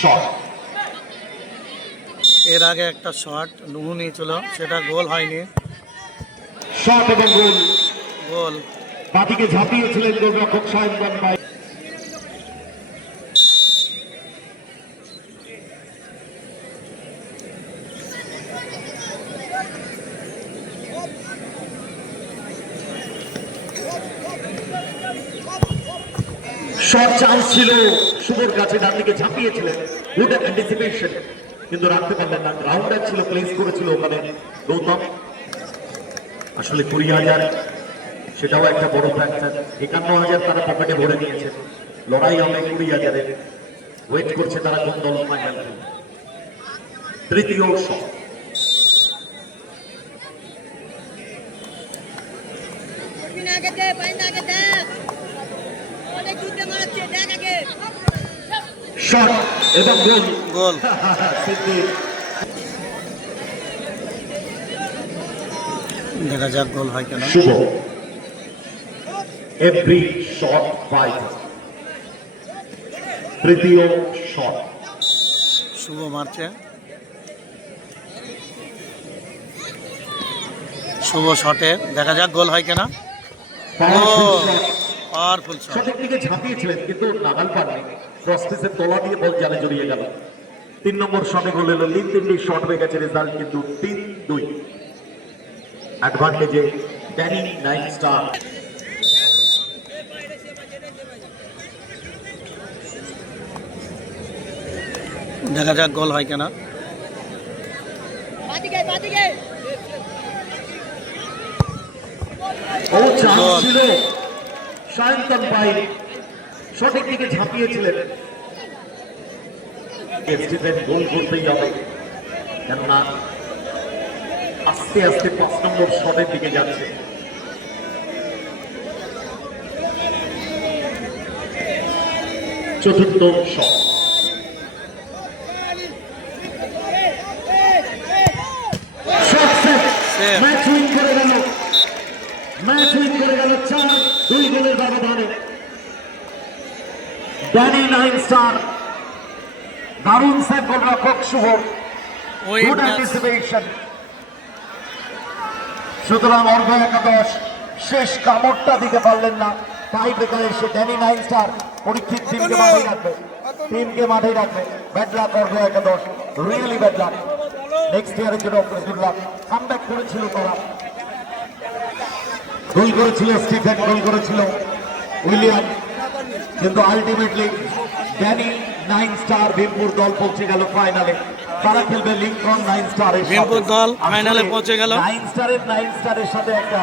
Shot. এর আগে একটা শট নুহু নিয়েছিল, সেটা গোল হয়নি। শট এবং গোল। গোল। বাদিকে ঝাঁপিয়েছিলেন গোলরক্ষক সায়ন্তন ভাই। শট চান্স ছিল শুভর কাছে, ডান দিকে ঝাঁপিয়েছিলেন, গুড অ্যান্টিসিপেশন, কিন্তু রাখতে পারলেন না। গ্রাউন্ডার ছিল, প্লেস করেছিল ওখানে গৌতম। আসলে 20,000 সেটাও একটা বড় ফ্যাক্টর। 51,000 তারা পকেটে ভরে নিয়েছে, লড়াই হবে 20,000-এর। ওয়েট করছে তারা কোন দল ফাইনাল খেলবে। তৃতীয় শট। শট এবং গোল। গোল। দেখা যাক গোল হয় কেন। শুভ, এভরি শট ফাইট। তৃতীয় শট। শুভ মারছে, শুভ শটে, দেখা যাক গোল হয় কেনা। Powerful shot. সঠিক দিকে ঝাঁপিয়েছিলেন কিন্তু নাগাল পাননি, ক্রসপিসের তলা দিয়ে বল জালে জড়িয়ে গেল। 3 নম্বর শটে গোল এলো। লিন তিনটি শট হয়ে গেছে, রেজাল্ট কিন্তু 3-2। অ্যাডভান্টেজে ড্যানি 9 স্টার। দেখা যাক গোল হয় কেনা। ও চান্স ছিল সায়ন্তন ভাই, সঠিক দিকে ঝাঁপিয়েছিলেন। স্টিফেন গোল করতেই হবে, কেননা আস্তে আস্তে 5 নম্বর শটের দিকে যাচ্ছে। চতুর্থ শট। ম্যাচ উইন করে গেল, ম্যাচ উইন করে গেল 4-2 গোলের ব্যবধানে। ড্যানি 9 স্টার, দারুণ সেভ গোলরক্ষক শুভ, গুড অ্যান্টিসিপেশন। সুতরাং অর্ঘ একাদশ শেষ কামড়টা দিতে পারলেন না। টাই ব্রেকারে এসে ড্যানি 9 স্টার পরীক্ষিত টিমকে মাঠে রাখবে, টিমকে মাঠে রাখবে। ব্যাড লাক অর্ঘ একাদশ, রিয়েলি ব্যাড লাক। নেক্সট ইয়ারের জন্য গুড লাক। কামব্যাক করেছিল তারা, গোল করেছিল স্টিফেন, গোল করেছিল উইলিয়াম, কিন্তু আলটিমেটলি ড্যানি 9 স্টার ভীমপুর দল পৌঁছে গেল ফাইনালে। তারা খেলবে লিঙ্কন 9 স্টারের সাথে। ভীমপুর দল ফাইনালে পৌঁছে গেল। 9 স্টারের সাথে একটা